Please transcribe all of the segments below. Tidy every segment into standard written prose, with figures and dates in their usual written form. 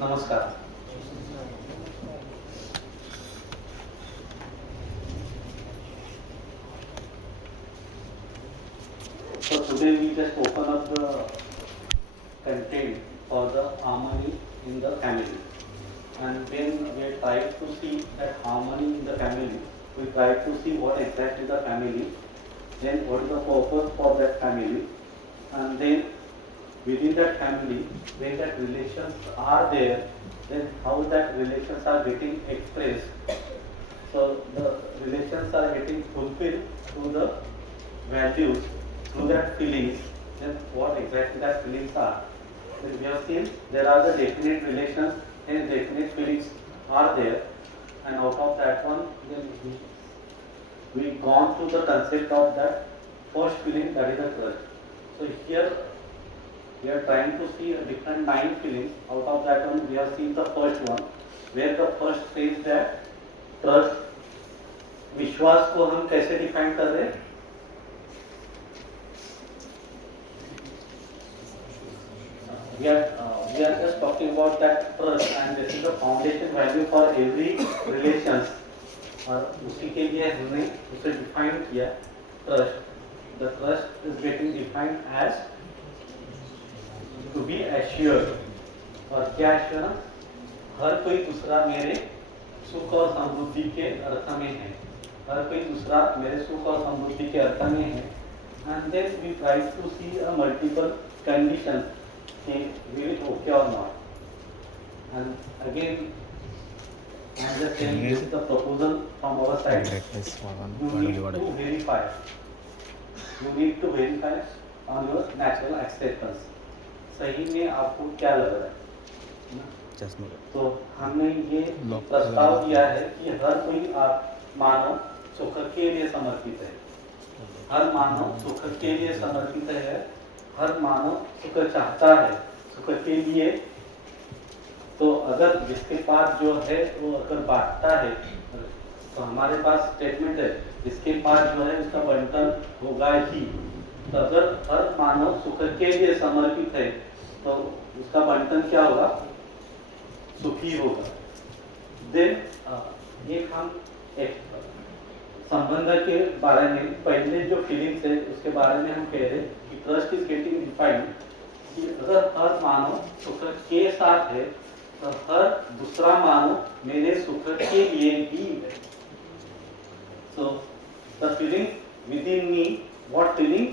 Namaskar. So today we just open up the content for the harmony in the family. And when we try to see that harmony in the family, we try to see what exactly the family, then what is the purpose for that family, and then within that family, when that relations are there, then how that relations are getting expressed. So the relations are getting fulfilled through the values, through that feelings, then what exactly that feelings are. Then we have seen there are the definite relations and definite feelings are there, and out of that one, then we gone through the concept of that first feeling, that is the trust. So here we are trying to see a different 9 feelings. Out of that one, we have seen the first one, where the first says that trust. विश्वास को हम कैसे define कर रहे हैं? We are just talking about that trust, and this is the foundation value for every relations. और उसी के लिए हमने उसे डिफाइन किया trust. The trust is getting defined as to be assured. और क्या assurance? हर कोई दूसरा मेरे सुख और समृद्धि के अर्थ में है. हर कोई दूसरा मेरे सुख और समृद्धि के अर्थ में है. And then we try to see a multiple conditions. Will it okay or not? And again, I'm just saying this is the proposal from our side. You need to verify. You need to verify on your natural acceptance. सही में आपको क्या लग रहा है? तो हमने ये प्रस्ताव दिया है कि हर कोई आप मानव सुख के लिए समर्पित है. हर मानव सुख के लिए समर्पित है. हर मानव सुख चाहता है सुख के लिए. तो अगर जिसके पास जो है वो अगर बांटता है, तो हमारे पास स्टेटमेंट है जिसके पास जो है उसका बंटन होगा ही. तो अगर हर मानव सुख के लिए समर्पित है तो उसका बंटन क्या होगा? सुखी होगा. देन एक हम एक संबंध के बारे में पहले जो फीलिंग्स है उसके बारे में हम कह रहे हैं कि ट्रस्ट इज गेटिंग डिफाइंड कि अगर हर मानव सुख के साथ है तो हर दूसरा मानव मेरे सुख के लिए भी है. So the feeling with in me, what feeling?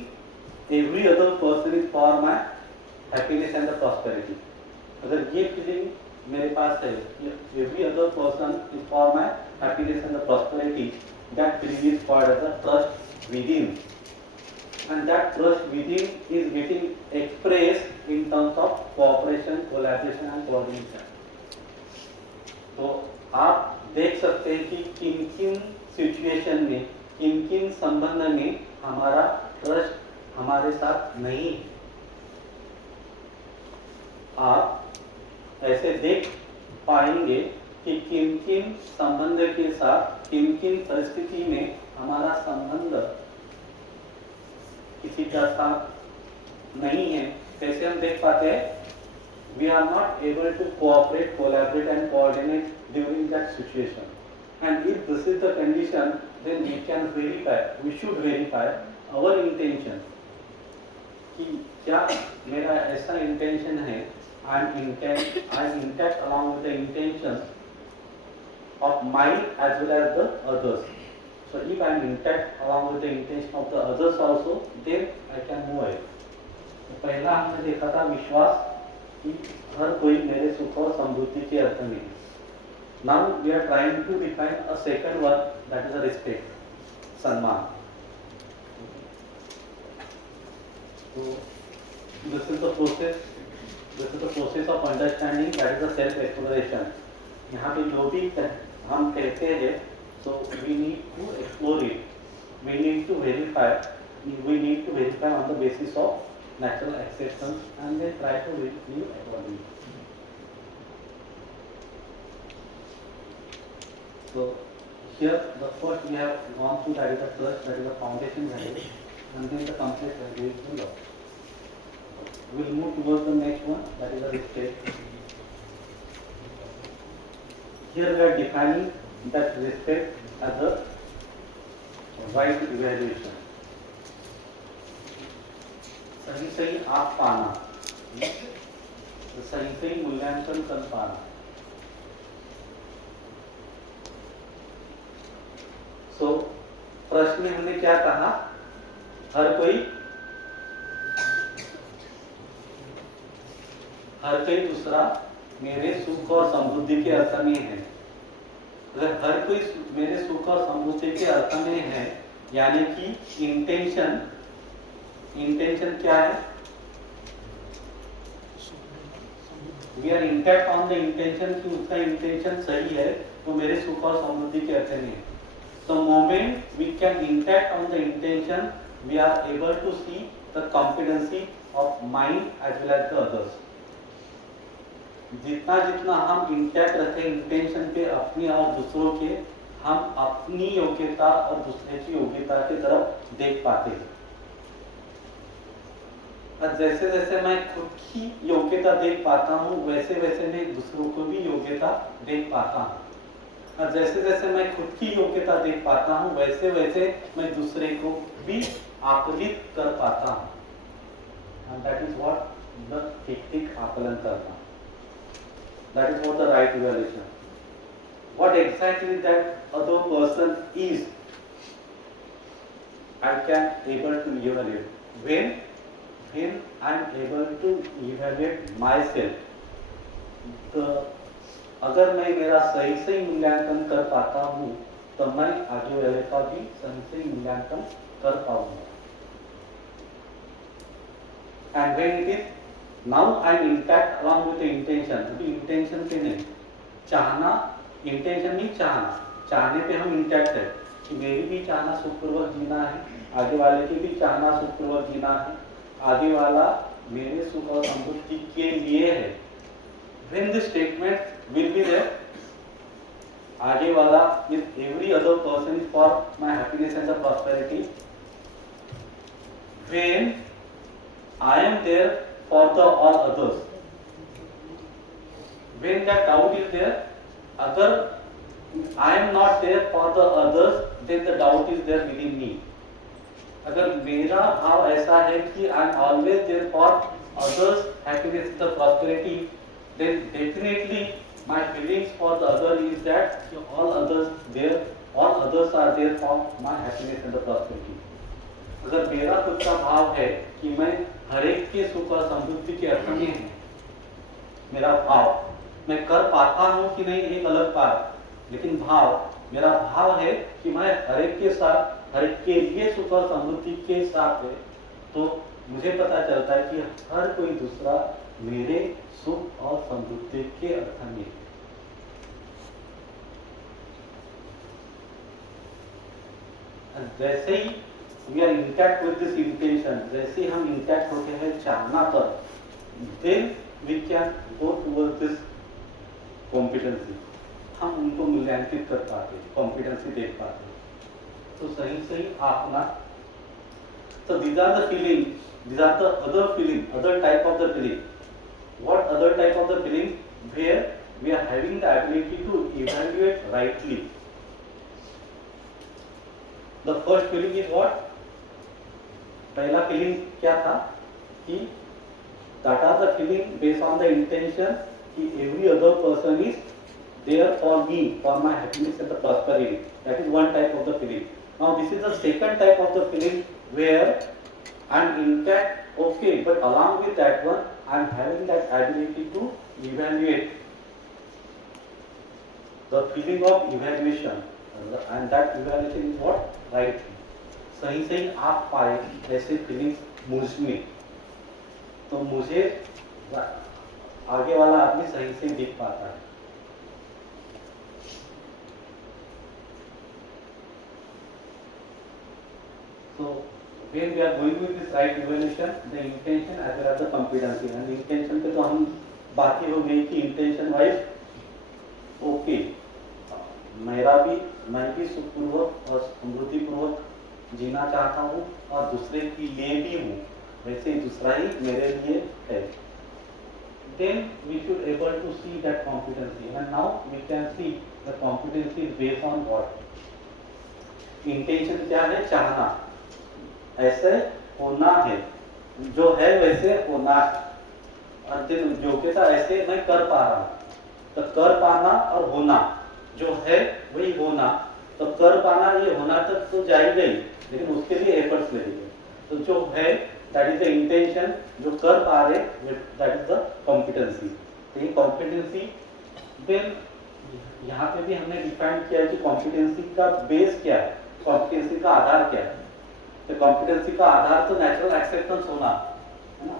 Every other person is for my happiness and the prosperity. अगर ये फीलिंग मेरे पास है, every other person is for my happiness and the prosperity, that feeling is called as a trust within, and that trust within is getting expressed in terms of cooperation, collaboration and coordination. तो आप देख सकते हैं कि किन किन situation में, किन किन संबंध में हमारा ट्रस्ट हमारे साथ नहीं है. आप ऐसे देख पाएंगे कि किन किन संबंध के साथ किन किन परिस्थिति में हमारा संबंध किसी का साथ नहीं है. कैसे हम देख पाते हैं? We are not able to cooperate, collaborate and coordinate during that situation. And if this is the condition, then we can verify, we should verify our intention. कि क्या मेरा ऐसा intention है, I am intact along with the intentions of mine as well as the others. So if I am intact along with the intention of the others also, then I can move ahead. तो पहला हमने देखा था विश्वास कि हर कोई मेरे सुख और समृद्धि के अर्थ में है. Now we are trying to define a second one, that is a respect, सम्मान. So this is the process of understanding, that is the self exploration. यहाँ पे जो भी हम कहते हैं, so we need to explore it, we need to verify on the basis of natural acceptance and then try to live accordingly. So here the first we have gone through, that is the trust, that is the foundation value, and then the complete value is the love. We will move towards the next one, that is the respect. here we are defining that respect as a right evaluation. सही सही आप पाना, सही सही मूल्यांकन कर पाना. सो प्रश्न में हमने क्या कहा, हर कोई दूसरा मेरे सुख और समृद्धि के अर्थ में है. अगर हर कोई मेरे सुख और समृद्धि के अर्थ में है, यानी कि इंटेंशन क्या है, we are intact on the intention कि उसका इंटेंशन सही है, तो मेरे सुख और समृद्धि के अर्थ में है. The moment we can interact on the intention, we are able to see the competency of mind as well as the others. जितना जितना हम इंटैक्ट रखें इंटेंशन पे अपनी और दूसरों के, हम अपनी योग्यता और दूसरे की योग्यता की तरफ देख पाते हैं. और जैसे जैसे मैं खुद की योग्यता देख पाता हूँ, वैसे वैसे मैं दूसरों को भी योग्यता देख पाता हूँ. और जैसे जैसे मैं खुद की योग्यता देख पाता हूँ, वैसे वैसे मैं दूसरे को भी आकलित कर पाता हूँ. And that is what the ठीक आकलन करना. That is what the right evaluation. What exactly that other person is, I can able to evaluate. When I am able to evaluate myself, अगर मैं मेरा सही मूल्यांकन कर पाता हूँ, तो मैं आगे वाले का भी सही मूल्यांकन कर पाऊंगा. And when it is now I am intact along with the intention, अभी इंटेंशन पे नहीं, चाहना, इंटेंशन नहीं चाहना, चाहने पे हम इंटैक्ट है कि मेरी भी चाहना सुखपूर्वक जीना है, आगे वाले की भी चाहना सुखपूर्वक जीना है, आगे वाला मेरे सुख और समृद्धि के लिए है. When the statement will be there, आगे वाला with every other person is for my happiness and the prosperity. When I am there for the all others, when that doubt is there, अगर I am not there for the others, then the doubt is there within me. अगर मेरा भाव ऐसा है कि I am always there for others happiness and the prosperity, then definitely my feelings for the other is that all others are there for my happiness and the prosperity. अगर मेरा खुद का भाव है कि मैं हर एक के सुख और समृद्धि के अर्थ में है, मेरा भाव, मैं कर पाता हूँ कि नहीं एक अलग बात, लेकिन मेरा भाव है कि मैं हर एक के साथ, हर एक के लिए सुख और समृद्धि के साथ है, तो मुझे पता चलता है कि हर कोई दूसरा मेरे सुख और समृद्धि के अर्थ में है. जैसे ही we are intact with this intention, जैसे ही हम इंटैक्ट होते हैं चाहना पर, then we can go towards this competency. हम उनको मूल्यांकित कर पाते हैं, कॉम्पिटेंसी देख पाते हैं. तो सही आपना. So these are the feelings, these are the other type of the feeling. What other type of the feeling? Where we are having the ability to evaluate rightly. The first feeling is what? पहला feeling क्या था कि that are the feeling based on the intention कि every other person is there for me, for my happiness and the prosperity. That is one type of the feeling. Now this is the second type of the feeling where I am intact, okay, but along with that one I am having that ability to evaluate. The feeling of evaluation, and that evaluation is what? Right. सही आप पाए ऐसे feelings मुझ में, तो मुझे आगे वाला आदमी सही दिख पाता है. So when we are going with this right evaluation, the intention as well as the competency, and intention पे तो हम बात ही हो गई कि intention वाइज ओके, मैं भी सुखपूर्वक और समृद्धिपूर्वक जीना चाहता हूँ और दूसरे के लिए भी हूँ, वैसे ही दूसरा ही मेरे लिए है. then we should able to see that competency. And now we can see the competency is based on what? Intention क्या है? चाहना, ऐसे होना है, जो है वैसे होना है। और योग्यता ऐसे मैं कर पा रहा हूँ, तो कर पाना और होना, जो है वही होना, तो कर पाना ये होना तक तो जाएगा ही, लेकिन उसके लिए एफर्ट्स लगेंगे। तो जो है दैट इज द इंटेंशन, जो कर पा रहे दैट इज द कॉम्पिटेंसी। तो ये कॉम्पिटेंसी देन यहाँ पे भी हमने डिफाइन किया है कि कॉम्पिटेंसी का बेस क्या है, कॉम्पिटेंसी का आधार क्या है। तो कॉम्पिटेंसी का आधार तो नेचुरल एक्सेप्टेंस होना है ना।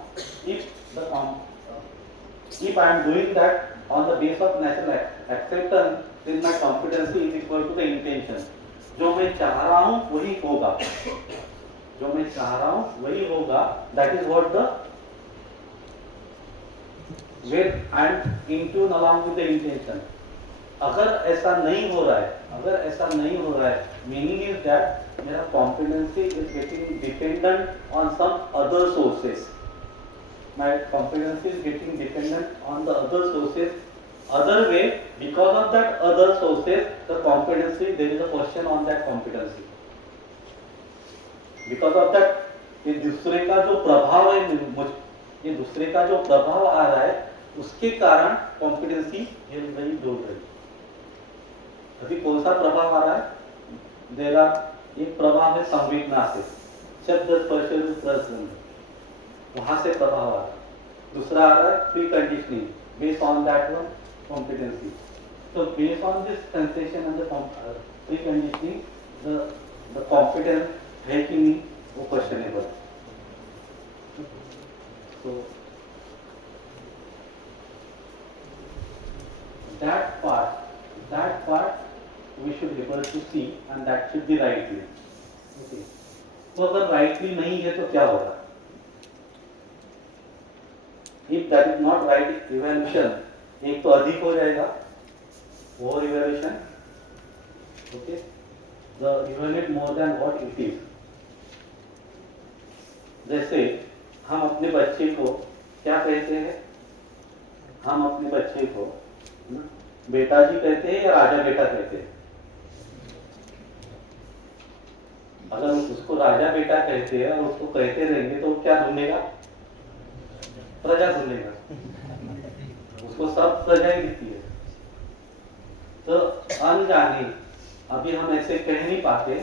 If I am doing that on the base of natural acceptance, then my competency is equal to the intention. जो मैं चाह रहा हूँ वही होगा, जो मैं चाह रहा हूँ वही होगा। That is what the with and in tune along with the intention. अगर ऐसा नहीं हो रहा है, अगर ऐसा नहीं हो रहा है, meaning is that मेरा competency is getting dependent on some other sources. My competency is getting dependent on the other sources, other way. Because of that other sources, the competency, there is a question on that competency. Because of that, ये दूसरे का जो प्रभाव है, ये दूसरे का जो प्रभाव आ रहा है, उसके कारण कॉम्पिटेंसी हिल रही, डोल रही। अभी कौन सा प्रभाव आ रहा है? देर आर एक प्रभाव है संवेदना से, शब्द स्पर्श रूप रस गंध, वहां से प्रभाव आ रहा है। दूसरा आ रहा है pre conditioning, based on that one competency. So based on this sensation and the preconditioning, the competence है कि नहीं वो questionable. So that part we should be able to see, and that should be rightly. Okay. तो अगर rightly नहीं है तो क्या होगा? If that is not right evaluation, एक तो अधिक हो जाएगा over evaluation, okay, the evaluate more than what it is. जैसे हम अपने बच्चे को क्या कहते हैं? हम अपने बच्चे को बेटा जी कहते हैं या राजा बेटा कहते हैं? अगर उसको राजा बेटा कहते हैं और उसको कहते रहेंगे तो क्या ढूंढेगा? प्रजा ढूंढेगा, उसको सब प्रजा ही दिखती है। तो अनजाने अभी हम ऐसे कह नहीं पाते,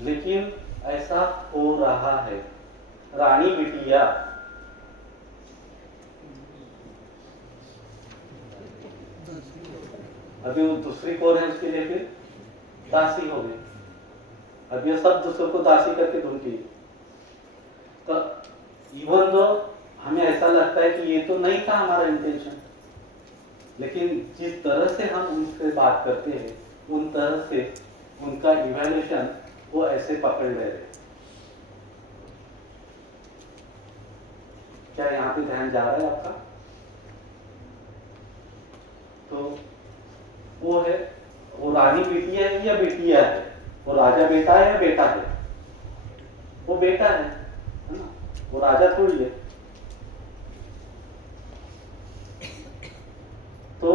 लेकिन ऐसा हो रहा है। रानी बिटिया, अभी वो दूसरी कौन है उसके लिए? फिर दासी हो गई। अब ये सब दूसरों को दासी करके ढूंढती है। तो इवन दो हमें ऐसा लगता है कि ये तो नहीं था हमारा इंटेंशन, लेकिन जिस तरह से हम उनसे बात करते हैं, उन तरह से उनका इवैल्यूएशन वो ऐसे पकड़ ले रहे। क्या यहाँ पे ध्यान जा रहा है आपका? तो वो है, वो रानी बेटिया है या बेटिया है? वो राजा बेटा है या बेटा है? वो बेटा है ना, वो राजा थोड़ी है। तो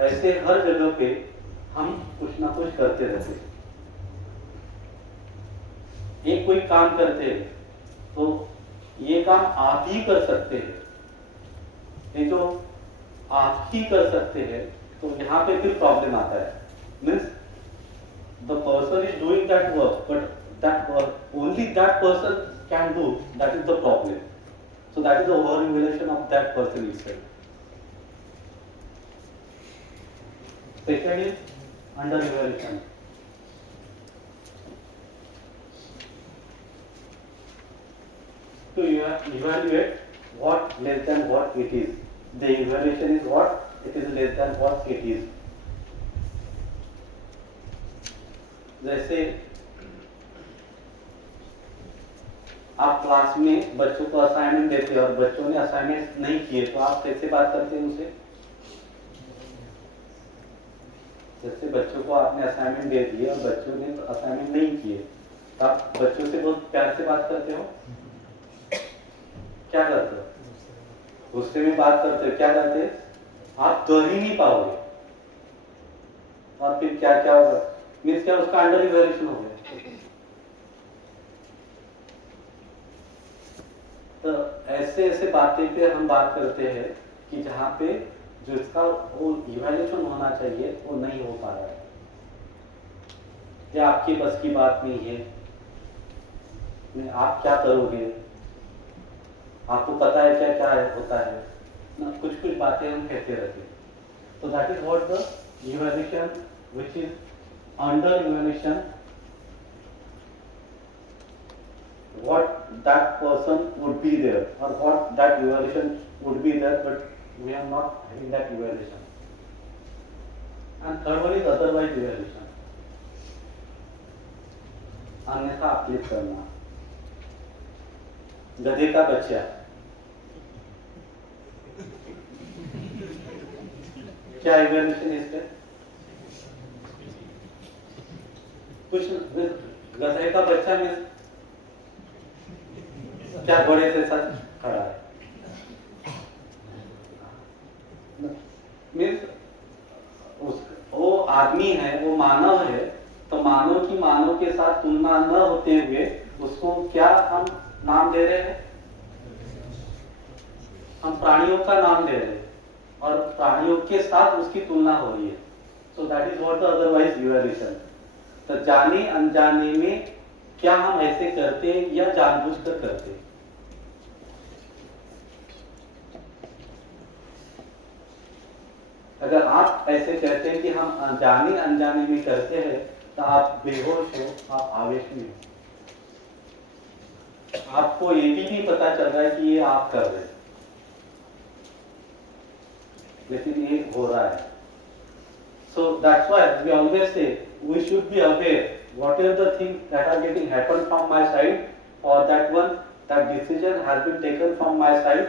ऐसे हर जगह पे हम कुछ ना कुछ करते रहते हैं। एक कोई काम करते हैं तो ये काम आप ही कर सकते हैं, ये जो आप ही कर सकते हैं, तो यहाँ पे फिर प्रॉब्लम आता है। Means the person is doing that work, but that work only that person can do, that is the problem. So that is the over evaluation of that person itself. Second is under evaluation. To evaluate what less than what it is. The evaluation is what? It is less than what it is. जैसे आप class में बच्चों को assignment देते हैं और बच्चों ने असाइनमेंट नहीं किए, तो आप कैसे बात करते हैं उनसे? जैसे बच्चों को आपने असाइनमेंट दे दिए और बच्चों ने असाइनमेंट नहीं किए, तो आप बच्चों से बहुत प्यार से बात करते हो। क्या करते हो? गुस्से में बात करते हो, क्या करते हैं, आप डर ही नहीं पाओगे, और फिर क्या क्या होगा, मीन्स क्या, उसका अंडर इवैल्यूएशन हो गया। तो ऐसे ऐसे बातें पे हम बात करते हैं कि जहाँ पे जो इसका वो इवैल्यूएशन होना चाहिए वो नहीं हो पा रहा है, या आपकी बस की बात नहीं है, आप क्या करोगे, आपको पता है क्या क्या है, होता है ना, कुछ कुछ बातें हम कहते रहते हैं। तो that is what the evaluation which is under evaluation, what that person would be there or what that evaluation would be there, but we are not having that evaluation. And third one is otherwise evaluation, अन्यथा आकलित करना। गधे का बच्चा, क्या evaluation है इसका, कुछ गधे का बच्चा में क्या घोड़े से सच खड़ा है, मीन्स वो आदमी है, वो मानव है, तो मानव की मानव के साथ तुलना न होते हुए उसको क्या हम नाम दे रहे हैं, हम प्राणियों का नाम दे रहे हैं और प्राणियों के साथ उसकी तुलना हो रही है। So that is what the otherwise evaluation. तो जाने अनजाने में क्या हम ऐसे करते हैं या जानबूझकर करते हैं। अगर आप ऐसे कहते हैं कि हम जाने अनजाने में करते हैं तो आप बेहोश हो, आप आवेश में हो, आपको ये भी नहीं पता चल रहा है कि ये आप कर रहे हैं, लेकिन ये हो रहा है। So that's why we always say we should be aware what are the things that are getting happen from my side, for that one that decision has been taken from my side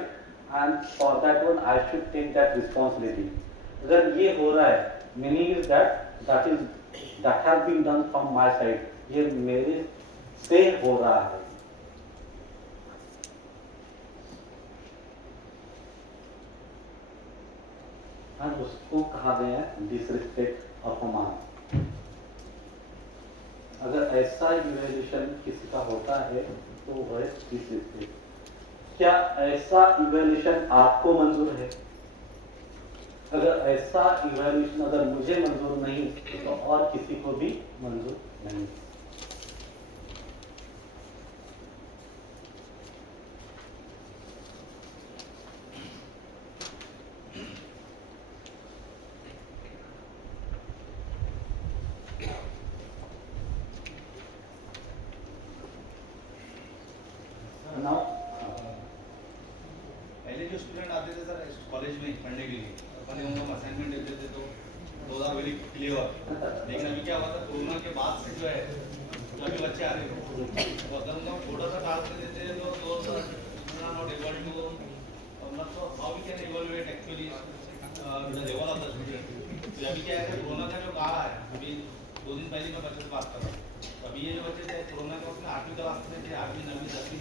and for that one I should take that responsibility. अगर ये हो रहा है, meaning is that has been done from my side, ये मेरे से हो रहा है। और उसको कहा गया है डिसरिस्पेक्ट, अपमान। अगर ऐसा इवैल्यूएशन किसी का होता है तो वह डिसरिस्पेक्ट। क्या ऐसा इवैल्यूएशन आपको मंजूर है? अगर ऐसा इवैल्यूएशन अगर मुझे मंजूर नहीं तो और किसी को भी मंजूर नहीं। पहले जो स्टूडेंट आते थे सर कॉलेज में पढ़ने के लिए, अपन उनको असाइनमेंट देते थे तो दो आर वेरी क्लियर, लेकिन अभी क्या हुआ था कोरोना के बाद से जो है अभी बच्चे आ रहे हैं, तो अगर उनको छोटा सा टास्क दे देते हैं तो दोस्त आर नॉट एबल टू, मतलब how we can evaluate actually the level of the student. तो अभी क्या है कोरोना का जो काल है, अभी 2 दिन पहले मैं बच्चे से बात कर रहा हूँ, अभी ये जो बच्चे थे कोरोना के वक्त में 8वीं क्लास में थे, 8वीं 9वीं 10वीं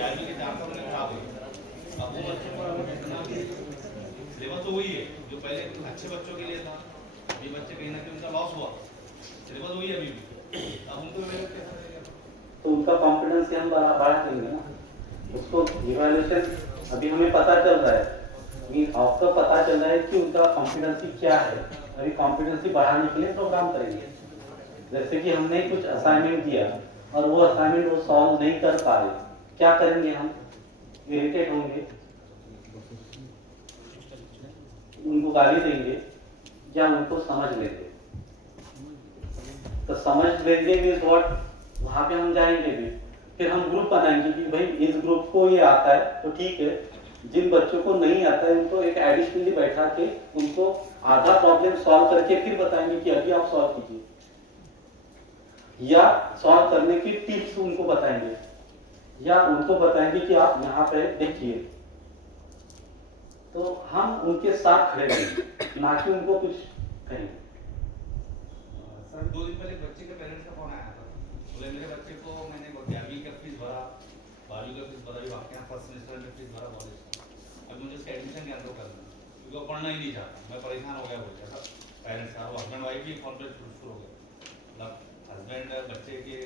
11वीं के 4 साल में खराब हुई। अब वो बच्चे को इतना सिलेबस तो वही है जो पहले अच्छे बच्चों के लिए था, अभी बच्चे कहीं ना कहीं उनका लॉस हुआ, सिलेबस वही है अभी भी, अब उनको तो उनका कॉन्फिडेंस हम बढ़ा देंगे ना, उसको इवैल्यूएशन अभी हमें पता चल रहा है, आपको पता चल रहा है कि उनका कॉन्फिडेंसी क्या है, अभी कॉन्फिडेंसी बढ़ाने के लिए प्रोग्राम करेंगे। जैसे कि हमने कुछ असाइनमेंट दिया और वो असाइनमेंट वो सॉल्व नहीं कर पा रहे, क्या करेंगे हम? इरिटेट होंगे, उनको गाली देंगे या उनको समझ लेंगे? तो समझ लेंगे मीन्स व्हाट, वहां पे हम जाएंगे भी, फिर हम ग्रुप बनाएंगे कि भाई इस ग्रुप को ये आता है तो ठीक है, जिन बच्चों को नहीं आता है उनको एक एडिशनली बैठा के उनको आधा प्रॉब्लम सॉल्व करके फिर बताएंगे कि अभी आप सॉल्व कीजिए, या सॉल्व करने की टिप्स उनको बताएंगे, या उनको बताएंगे कि आप यहाँ पे देखिए। तो हम उनके साथ खड़े रहेंगे, ना कि उनको कुछ कहेंगे। सर 2 दिन पहले बच्चे के पेरेंट्स का फोन आया था, बोले मेरे बच्चे को मैंने 11वीं का फीस भरा, 12वीं का फीस भरा, वाकई फर्स्ट सेमेस्टर में फीस भरा कॉलेज, अब मुझे इसका एडमिशन कैंसिल करना है, क्योंकि वो पढ़ना ही नहीं चाहता, मैं परेशान हो गया बोलते ऐसा पेरेंट्स का, हस्बैंड वाइफ भी कॉन्फ्लिक्ट शुरू हो गया, मतलब हस्बैंड बच्चे के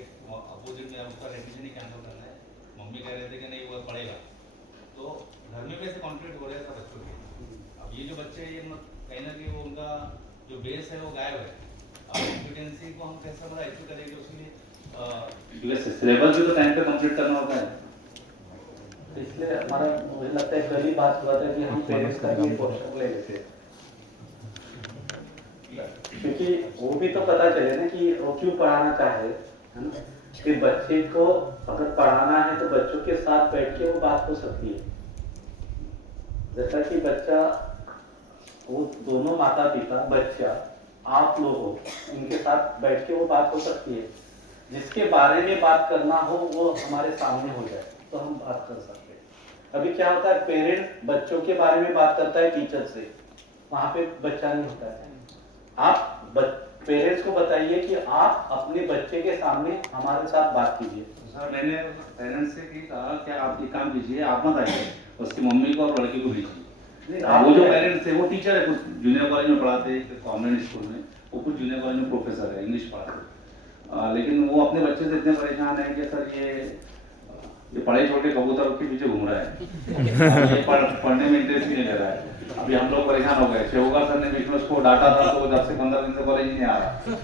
अपोजिट में उसका एडमिशन ही कैंसिल करना है, मम्मी कह रहे थे कि नहीं वो पढ़ेगा, तो घर में भी ऐसे कॉन्फ्लिक्ट हो रहे हैं सब बच्चों के। अब ये जो बच्चे ये कहीं ना कहीं वो उनका जो बेस है वो गायब है, अब कॉम्पिटेंसी को हम कैसे मतलब अचीव करेंगे उसके लिए क्योंकि सिलेबस भी तो टाइम पे कंप्लीट करना होता है। तो इसलिए हमारा मुझे लगता है कल ही बात हुआ था कि हम पेरेंट्स का भी पोर्शन ले लेते, क्योंकि वो भी तो पता चले ना कि वो क्यों पढ़ाना चाहे, है ना, कि बच्चे को अगर पढ़ाना है तो बच्चों के साथ बैठ के वो बात हो सकती है, जैसा कि बच्चा वो दोनों माता पिता बच्चा आप लोगों इनके साथ बैठ के वो बात हो सकती है, जिसके बारे में बात करना हो वो हमारे सामने हो जाए तो हम बात कर सकते हैं। अभी क्या होता है, पेरेंट बच्चों के बारे में बात करता है टीचर से, वहां पे बच्चा नहीं होता है। आप पेरेंट्स को बताइए कि आप अपने बच्चे के सामने हमारे साथ बात कीजिए। सर मैंने पेरेंट्स से भी कहा कि आप एक काम कीजिए, आप मत आइए, उसकी मम्मी को और लड़की को भेजिए। वो जो पेरेंट्स थे वो टीचर है, कुछ जूनियर कॉलेज में पढ़ाते हैं कॉन्वेंट स्कूल में, वो कुछ जूनियर कॉलेज में प्रोफेसर है, इंग्लिश पढ़ाते, लेकिन वो अपने बच्चे से इतने परेशान है कि सर ये पढ़ाई छोड़ के कबूतर के पीछे घूम रहा है, ये पढ़ने में इंटरेस्ट भी नहीं ले रहा है। अभी हम लोग परेशान हो गए, शेवगा सर ने बीच में उसको डांटा था, तो जब से 15 दिन से कॉलेज ही नहीं आ रहा।